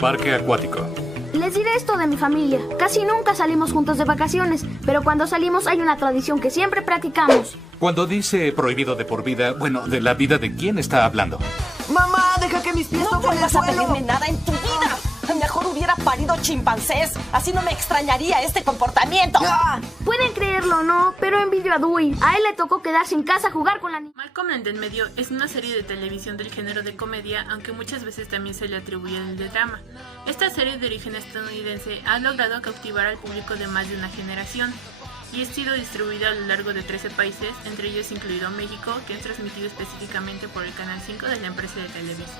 Parque acuático. Les diré esto de mi familia. Casi nunca salimos juntos de vacaciones, pero cuando salimos hay una tradición que siempre practicamos. Cuando dice prohibido de por vida, bueno, ¿de la vida de quién está hablando? ¡Mamá, deja que mis pies No toquen el vuelvas a suelo! pedirme nada en tu vida. Mejor hubiera parido chimpancés. Así no me extrañaría este comportamiento. ¡Ah! Pueden creerlo o no, pero envidio a Dewey. A él le tocó quedarse en casa a jugar con la niña. Malcolm el de Enmedio es una serie de televisión del género de comedia, aunque muchas veces también se le atribuye el de drama. Esta serie de origen estadounidense ha logrado cautivar al público de más de una generación y ha sido distribuida a lo largo de 13 países, entre ellos incluido México, que es transmitido específicamente por el Canal 5 de la empresa de Televisa.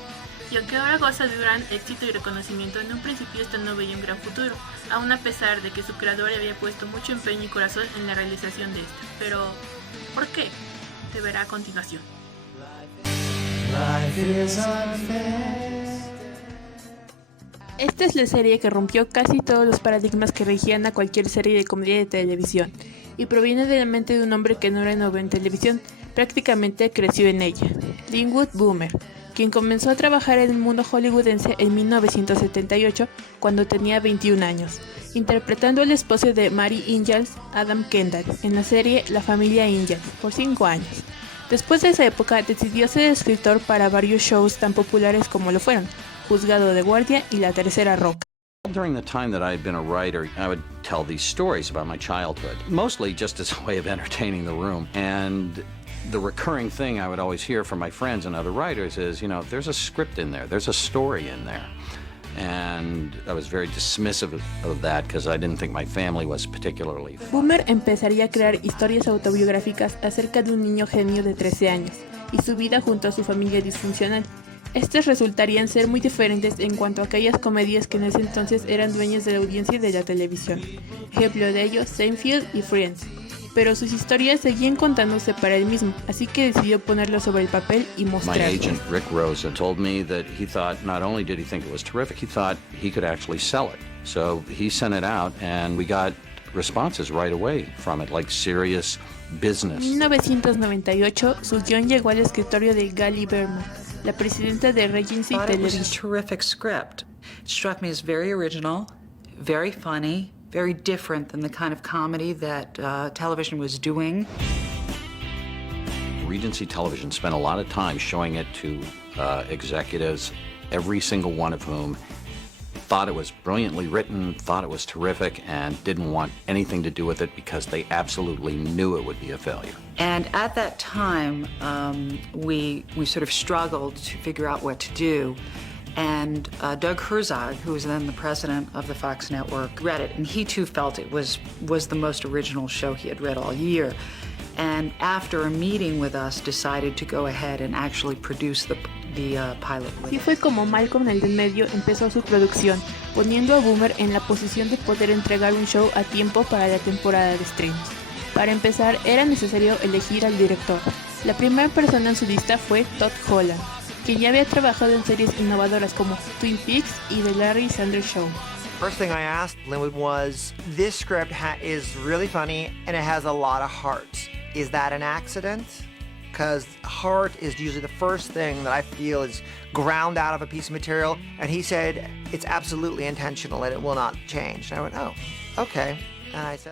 Y aunque ahora goza de gran éxito y reconocimiento, en un principio esta no veía un gran futuro, aun a pesar de que su creador había puesto mucho empeño y corazón en la realización de esta. Pero, ¿por qué? Se verá a continuación. Esta es la serie que rompió casi todos los paradigmas que regían a cualquier serie de comedia de televisión, y proviene de la mente de un hombre que no era nuevo en televisión, prácticamente creció en ella, Linwood Boomer, quien comenzó a trabajar en el mundo hollywoodense en 1978 cuando tenía 21 años, interpretando al esposo de Mary Ingalls, Adam Kendall, en la serie La familia Ingalls, por 5 años. Después de esa época decidió ser escritor para varios shows tan populares como lo fueron Juzgado de Guardia y La Tercera Roca. During the time that I had been a writer, I would tell these stories about my childhood, mostly just as a way of entertaining the room. And the recurring thing I would always hear from my friends and other writers is, there's a script in there, there's a story in there. And I was very dismissive of that because I didn't think my family was particularly funny. Boomer empezaría a crear historias autobiográficas acerca de un niño genio de 13 años y su vida junto a su familia disfuncional. Estas resultarían ser muy diferentes en cuanto a aquellas comedias que en ese entonces eran dueñas de la audiencia y de la televisión. Ejemplo de ellos, Seinfeld y Friends. Pero sus historias seguían contándose para él mismo, así que decidió ponerlo sobre el papel y mostrarlo. My agent, Rick Rosen, told me that he thought not only did he think it was terrific, he thought he could actually sell it. So he sent it out and we got responses right away from it, like serious business. En 1998, su guión llegó al escritorio de Gally Berman, la presidenta de Regency Television. It was a terrific script. It struck me as very original, very funny, very different than the kind of comedy that television was doing. Regency Television spent a lot of time showing it to executives, every single one of whom thought it was brilliantly written, thought it was terrific, and didn't want anything to do with it because they absolutely knew it would be a failure. And at that time, we sort of struggled to figure out what to do. And Doug Herzog, who was then the president of the Fox network, read it, and he too felt it was the most original show he had read all year. And after a meeting with us, decided to go ahead and actually produce the pilot. Así fue como Malcolm el de Enmedio empezó su producción, poniendo a Boomer en la posición de poder entregar un show a tiempo para la temporada de estrenos. Para empezar, era necesario elegir al director. La primera persona en su lista fue Todd Holland, quien ya había trabajado en series innovadoras como Twin Peaks y The Larry Sanders Show. First thing I asked Linwood was, this script is really funny and it has a lot of heart. Is that an accident? Because heart is usually the first thing that I feel is ground out of a piece of material. And he said, it's absolutely intentional and it will not change. And I went, oh, okay.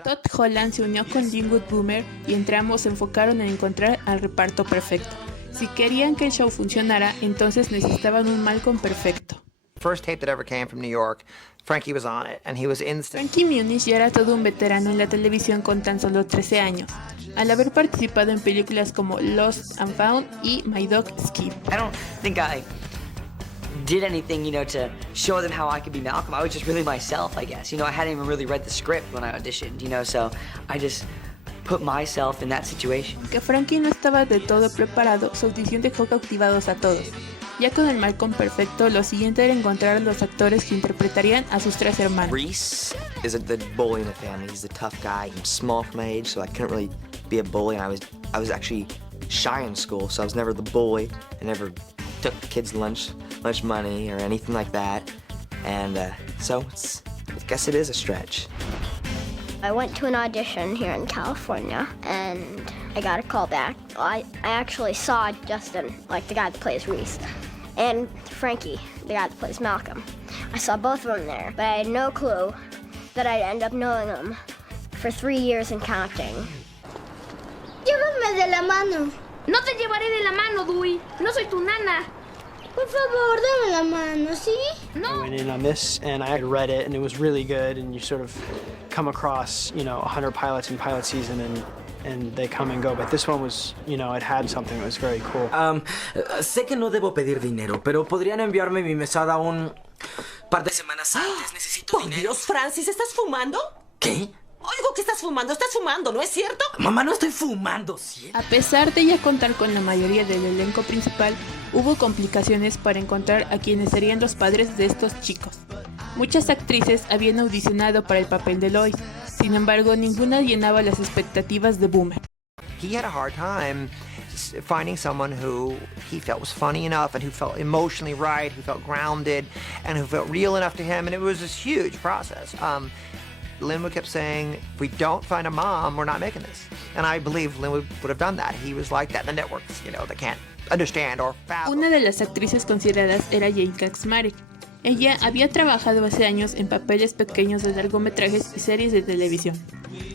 Todd Holland se unió con Linwood Boomer y entre ambos se enfocaron en encontrar al reparto perfecto. Si querían que el show funcionara, entonces necesitaban un Malcolm perfecto. First tape that ever came from New York, Frankie was on it, and he was instant. Frankie Muniz ya era todo un veterano en la televisión con tan solo 13 años, al haber participado en películas como Lost and Found y My Dog Skip. I don't think I did anything, to show them how I could be Malcolm. I was just really myself, I guess. I hadn't even really read the script when I auditioned, so I just put myself in that situation. Que Frankie no estaba de todo preparado, su audición dejó cautivados a todos. Ya con el Malcolm perfecto, lo siguiente era encontrar a los actores que interpretarían a sus 3 hermanos. Reese is the bully in the family. He's the tough guy. I'm small for my age, so I couldn't really be a bully. I was actually shy in school, so I was never the bully. I never took the kids' lunch money or anything like that. And so I guess it is a stretch. I went to an audition here in California, and I got a call back. I actually saw Justin, like the guy that plays Reese, and Frankie, the guy that plays Malcolm. I saw both of them there, but I had no clue that I'd end up knowing them for 3 years and counting. Llévame de la mano. No te llevaré de la mano, Dewey. No soy tu nana. Por favor, dame la mano, ¿sí? No. I went in on this and I read it and it was really good, and you sort of come across, 100 pilots in pilot season and they come and go, but this one was, it had something that was very cool. Sé que no debo pedir dinero, pero podrían enviarme mi mesada un par de semanas antes. Necesito dinero. Por Dios, Francis, ¿estás fumando? ¿Qué? Oigo que estás fumando, ¿no es cierto? Mamá, no estoy fumando, ¿sí? A pesar de ya contar con la mayoría del elenco principal, hubo complicaciones para encontrar a quienes serían los padres de estos chicos. Muchas actrices habían audicionado para el papel de Lois, sin embargo ninguna llenaba las expectativas de Boomer. He had a hard time finding someone who he felt was funny enough and who felt emotionally right, who felt grounded, and who felt real enough to him, and it was this huge process. Linwood kept saying, if we don't find a mom, we're not making this. And I believe Linwood would have done that. He was like that. The networks, they can't understand or fathom. Una de las actrices consideradas era Jane Kaczmarek. Ella había trabajado hace años en papeles pequeños de largometrajes y series de televisión.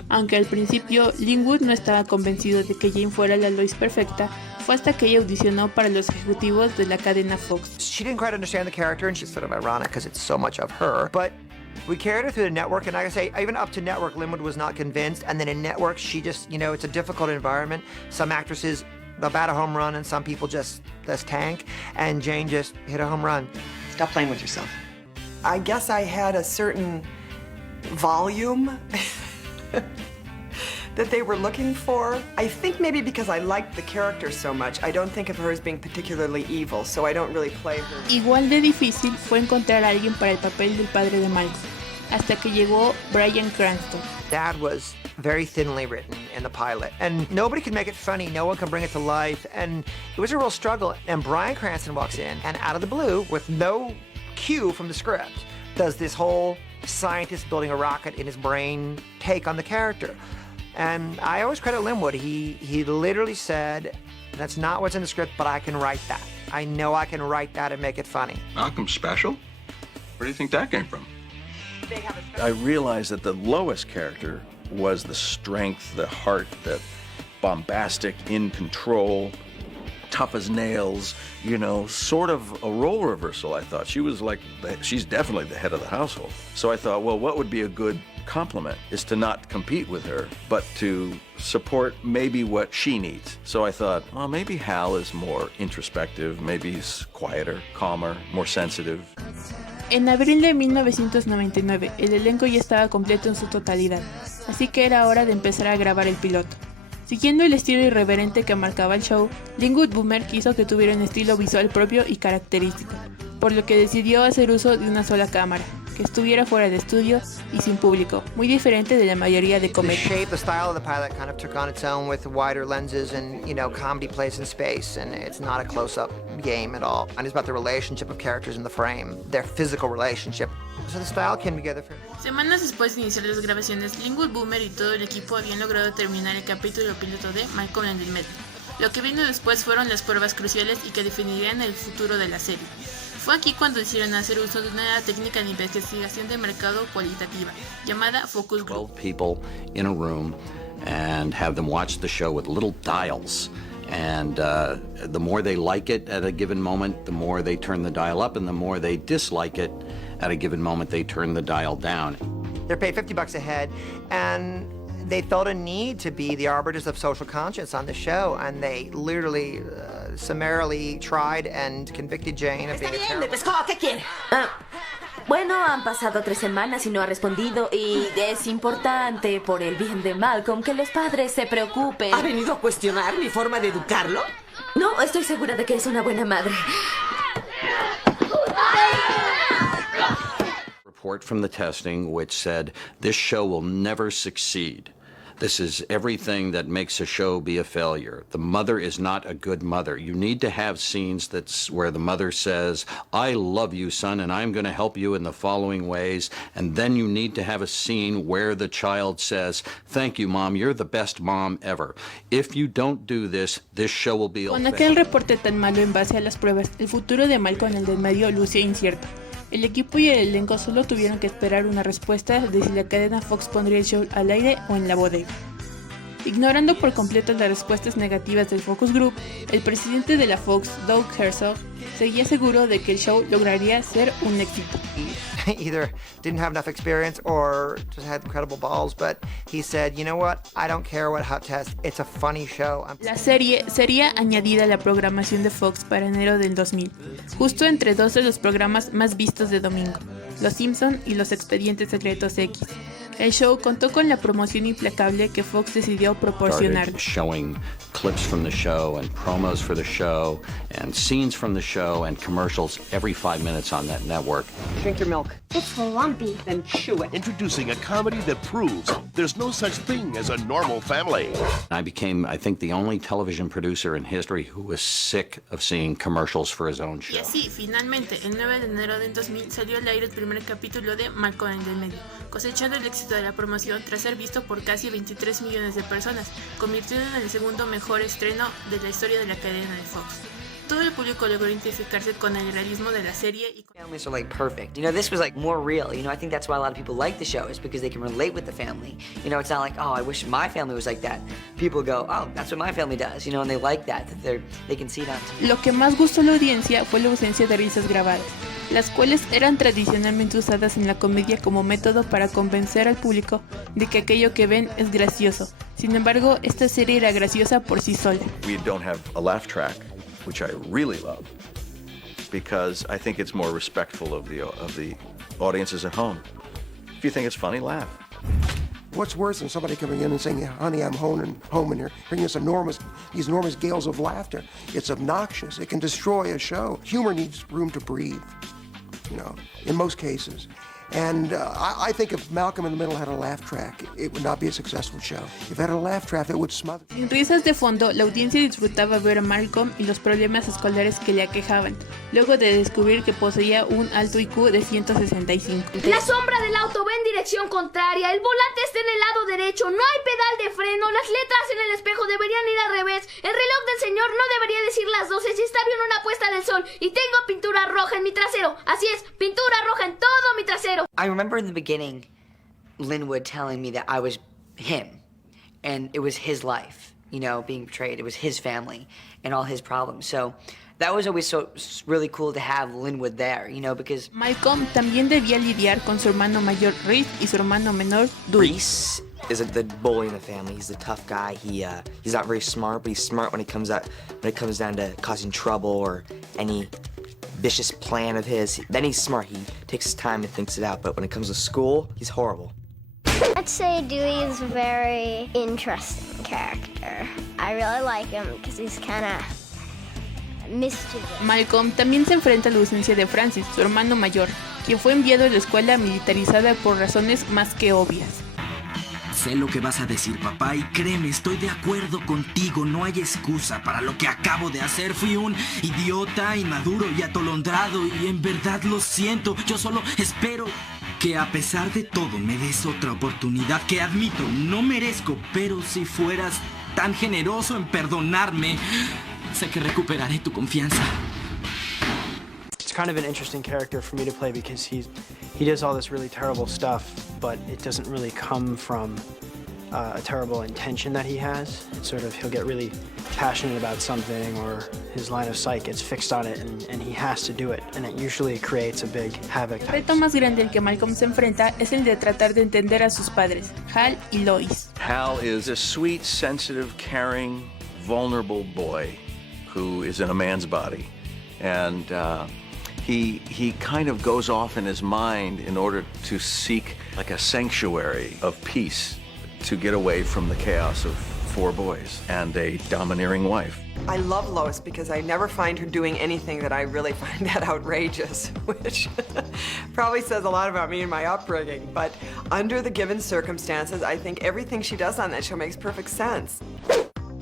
Aunque al principio Linwood no estaba convencido de que Jane fuera la Lois perfecta, fue hasta que ella audicionó para los ejecutivos de la cadena Fox. She didn't quite understand the character, and she's sort of ironic because it's so much of her, but we carried her through the network, and like I say, even up to network, Linwood was not convinced, and then in network, she just, it's a difficult environment. Some actresses, they'll bat a home run, and some people just tank, and Jane just hit a home run. Stop playing with yourself. I guess I had a certain volume that they were looking for. I think maybe because I liked the character so much, I don't think of her as being particularly evil, so I don't really play her. Igual de difícil fue encontrar a alguien para el papel del padre de Malcolm, hasta que llegó Bryan Cranston. Dad was very thinly written in the pilot, and nobody could make it funny, no one could bring it to life, and it was a real struggle. And Bryan Cranston walks in, and out of the blue, with no cue from the script, does this whole scientist building a rocket in his brain take on the character. And I always credit Linwood. He literally said, that's not what's in the script, but I can write that. I know I can write that and make it funny. Malcolm special? Where do you think that came from? I realized that the Lois character was the strength, the heart, the bombastic, in control, tough as nails, sort of a role reversal, I thought. She was she's definitely the head of the household. So I thought, well, what would be a good compliment is to not compete with her, but to support maybe what she needs. So I thought, well, maybe Hal is more introspective, maybe he's quieter, calmer, more sensitive. En abril de 1999, el elenco ya estaba completo en su totalidad, así que era hora de empezar a grabar el piloto. Siguiendo el estilo irreverente que marcaba el show, Linwood Boomer quiso que tuviera un estilo visual propio y característico, por lo que decidió hacer uso de una sola cámara, que estuviera fuera de estudio y sin público, muy diferente de la mayoría de comedias. The shape, the style of the pilot kind of took on its own with wider lenses and, comedy plays in space, and it's not a close-up game at all. And it's about the relationship of characters in the frame, their physical relationship. So the style came together for... Semanas después de iniciar las grabaciones, Linwood Boomer y todo el equipo habían logrado terminar el capítulo piloto de Malcolm en Enmedio. Lo que vino después fueron las pruebas cruciales y que definirían el futuro de la serie. Fue aquí cuando decidieron hacer uso de una técnica de investigación de mercado cualitativa, llamada focus group. 12 people in a room and have them watch the show with little dials. And the more they like it at a given moment, the more they turn the dial up, and the more they dislike it at a given moment, they turn the dial down. They're paid $50 a head, and they felt a need to be the arbiters of social conscience on the show, and they literally summarily tried and convicted Jane of being a terrible... ¿Qué quiere? Bueno, han pasado 3 semanas y no ha respondido, y es importante por el bien de Malcolm que los padres se preocupen. ¿Ha venido a cuestionar mi forma de educarlo? No, estoy segura de que es una buena madre. Report from the testing which said this show will never succeed. This is everything that makes a show be a failure. The mother is not a good mother. You need to have scenes where the mother says, I love you, son, and I'm going to help you in the following ways. And then you need to have a scene where the child says, thank you, Mom, you're the best mom ever. If you don't do this, this show will be a Con failure. aquel reporte tan malo en base a las pruebas, el futuro de Malcolm el de Enmedio lucía incierto. El equipo y el elenco solo tuvieron que esperar una respuesta de si la cadena Fox pondría el show al aire o en la bodega. Ignorando por completo las respuestas negativas del Focus Group, el presidente de la Fox, Doug Herzog, seguía seguro de que el show lograría ser un éxito. Either didn't have enough experience or just had incredible balls, but he said, you know what, I don't care what hot test, it's a funny show. La serie sería añadida a la programación de Fox para enero del 2000, justo entre dos de los programas más vistos de domingo, Los Simpson y Los Expedientes Secretos X. El show contó con la promoción implacable que Fox decidió proporcionar. Showing clips from the show and promos for the show and scenes from the show and commercials every 5 minutes on that network. Drink your milk. It's lumpy. Then chew it. Introducing a comedy that proves there's no such thing as a normal family. I became, I think, the only television producer in history who was sick of seeing commercials for his own show. Y así, finalmente, el 9 de enero del 2000 salió al aire el primer capítulo de Malcolm el Medio, cosechando el éxito de la promoción tras ser visto por casi 23 millones de personas, convirtiéndolo en el segundo mejor estreno de la historia de la cadena de Fox. Todo el público logró identificarse con el realismo de la serie y Families are like perfect. You know, this was like more real. You know, I think that's why a lot of people like the show is because they can relate with the family. You know, it's not like, oh, I wish my family was like that. People go, oh, that's what my family does. You know, and they like that they can see it on TV. Lo que más gustó a la audiencia fue la ausencia de risas grabadas, las cuales eran tradicionalmente usadas en la comedia como método para convencer al público de que aquello que ven es gracioso. Sin embargo, esta serie era graciosa por sí sola. We don't have a laugh track, which I really love, because I think it's more respectful of the audiences at home. If you think it's funny, laugh. What's worse than somebody coming in and saying, honey, I'm home and here, bringing these enormous gales of laughter? It's obnoxious. It can destroy a show. Humor needs room to breathe, you know, in most cases. And I think if Malcolm in the Middle had a laugh track, it would not be a successful show. If it had a laugh track, it would smother. Sin risas de fondo, la audiencia disfrutaba ver a Malcolm y los problemas escolares que le aquejaban, luego de descubrir que poseía un alto IQ de 165. La sombra del auto va en dirección contraria, el volante está en el lado derecho, no hay pedal de freno, las letras en el espejo deberían ir al revés, el reloj del señor no debería decir las 12 si está bien una puesta del sol, y tengo pintura roja en mi trasero. Así es, pintura roja en todo mi trasero. I remember in the beginning, Linwood telling me that I was him, and it was his life, you know, being portrayed. It was his family and all his problems. So that was always really cool to have Linwood there, you know, because Malcolm también debía lidiar con su hermano mayor Reese y su hermano menor Dewey. Reese is the bully in the family. He's the tough guy. He's not very smart, but he's smart when it comes down to causing trouble or any vicious plan of his. Then he's smart. He takes his time and thinks it out. But when it comes to school, he's horrible. I'd say Dewey is a very interesting character. I really like him because he's kind of mischievous. Malcolm también se enfrenta a la ausencia de Francis, su hermano mayor, quien fue enviado a la escuela militarizada por razones más que obvias. Sé lo que vas a decir, papá, y créeme, estoy de acuerdo contigo. No hay excusa para lo que acabo de hacer. Fui un idiota, inmaduro y atolondrado, y en verdad lo siento. Yo solo espero que a pesar de todo me des otra oportunidad que admito no merezco, pero si fueras tan generoso en perdonarme, sé que recuperaré tu confianza. It's kind of an interesting character for me to play because he does all this really terrible stuff, but it doesn't really come from a terrible intention that he has. It's sort of, he'll get really passionate about something or his line of sight gets fixed on it and he has to do it, and it usually creates a big havoc. El reto más grande al que Malcolm se enfrenta es el de tratar de entender a sus padres, Hal y Lois. Hal is a sweet, sensitive, caring, vulnerable boy who is in a man's body. And he kind of goes off in his mind in order to seek like a sanctuary of peace to get away from the chaos of 4 boys and a domineering wife. I love Lois because I never find her doing anything that I really find that outrageous, which probably says a lot about me and my upbringing. But under the given circumstances, I think everything she does on that show makes perfect sense.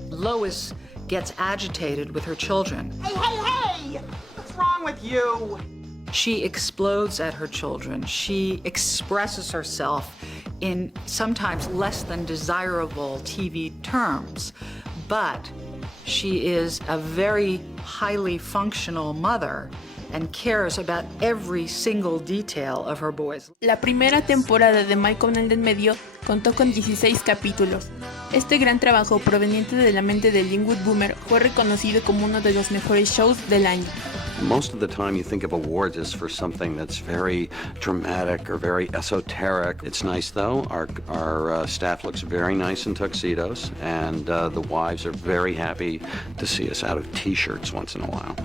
Lois gets agitated with her children. Hey, hey, hey! What's wrong with you? She explodes at her children. She expresses herself in sometimes less than desirable TV terms, but she is a very highly functional mother and cares about every single detail of her boys. La primera temporada de Malcolm el Enmedio contó con 16 capítulos. Este gran trabajo proveniente de la mente del Linwood Boomer fue reconocido como uno de los mejores shows del año. Most of the time you think of awards as for something that's very dramatic or very esoteric. It's nice though. Our staff looks very nice in tuxedos, and the wives are very happy to see us out of t-shirts once in a while.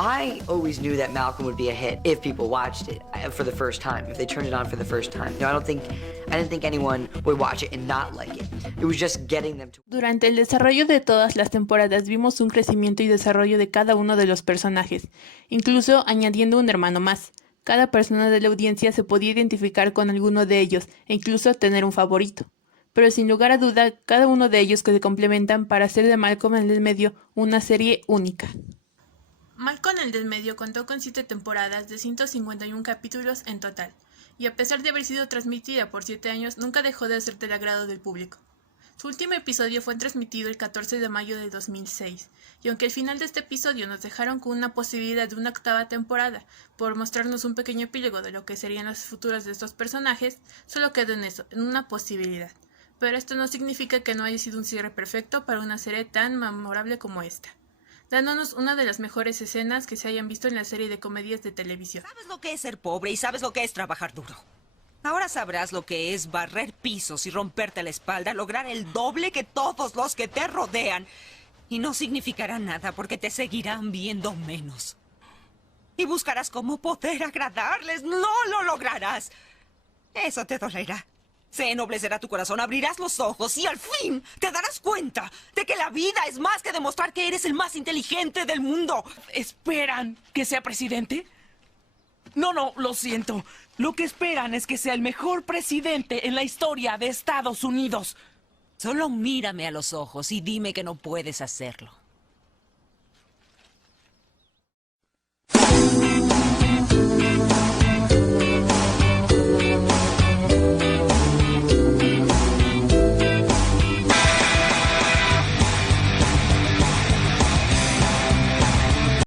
I always knew that Malcolm would be a hit if people watched it for the first time, if they turned it on for the first time. You know, I didn't think anyone would watch it and not like it. It was just getting them to... Durante el desarrollo de todas las temporadas vimos un crecimiento y desarrollo de cada uno de los personajes, incluso añadiendo un hermano más. Cada persona de la audiencia se podía identificar con alguno de ellos e incluso tener un favorito. Pero sin lugar a duda, cada uno de ellos que se complementan para hacer de Malcolm el Enmedio una serie única. Malcolm el Enmedio contó con 7 temporadas de 151 capítulos en total, y a pesar de haber sido transmitida por 7 años, nunca dejó de ser del agrado del público. Su último episodio fue transmitido el 14 de mayo de 2006, y aunque al final de este episodio nos dejaron con una posibilidad de una 8ª temporada, por mostrarnos un pequeño epílogo de lo que serían las futuras de estos personajes, solo quedó en eso, en una posibilidad. Pero esto no significa que no haya sido un cierre perfecto para una serie tan memorable como esta, dándonos una de las mejores escenas que se hayan visto en la serie de comedias de televisión. Sabes lo que es ser pobre y sabes lo que es trabajar duro. Ahora sabrás lo que es barrer pisos y romperte la espalda, lograr el doble que todos los que te rodean. Y no significará nada porque te seguirán viendo menos. Y buscarás cómo poder agradarles. ¡No lo lograrás! Eso te dolerá. Se ennoblecerá tu corazón, abrirás los ojos y al fin te darás cuenta de que la vida es más que demostrar que eres el más inteligente del mundo. ¿Esperan que sea presidente? No, lo siento. Lo que esperan es que sea el mejor presidente en la historia de Estados Unidos. Solo mírame a los ojos y dime que no puedes hacerlo.